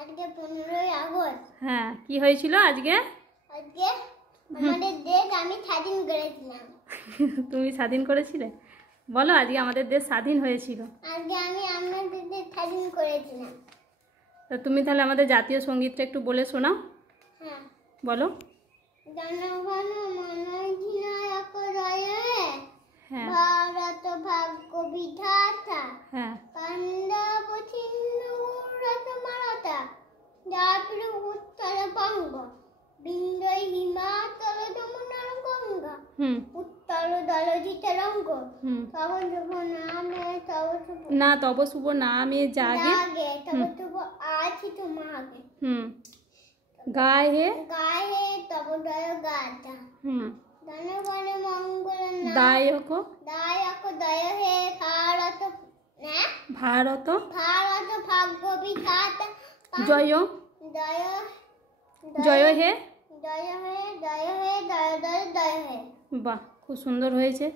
আজকে 15ই আগস্ট। হ্যাঁ, কি হয়েছিল আজকে? আজকে আমাদের দেশ আমি স্বাধীন করেছিলাম। তুমি স্বাধীন করেছিলে? বলো, আজকে আমাদের দেশ স্বাধীন হয়েছিল। আজকে আমি আমাদের দেশ স্বাধীন করেছিলাম। তো তুমি তাহলে আমাদের জাতীয় সঙ্গীতটা একটু বলে শোনাও। হ্যাঁ, বলো। জনগণ মন অধিনায়ক জয় হে, হ্যাঁ ভারত ভাগ্য বিধাতা, হ্যাঁ পাঞ্জাব সিন্ধু গুজরাট মারাঠা, জাতির উত্তর বঙ্গ, বিন্ধ্য হিমাচল যমুনা গঙ্গা, উত্তর দলজিত রঙ্গ, তব শুভ নামে তব শুভ না, তব শুভ নামে জাগে তব শুভ আছি তোমাকে, গায়ে গায়ে তব জয় গাথা, জনগণে মঙ্গল দায়ক দায়ক দয় হে, ভারত ভারত ভারত ভাগ্য বিধাতা, জয় দয় জয় হে। দয় হে, দয় হে, দয় দয় দয় হে। বাহ, খুব সুন্দর হয়েছে।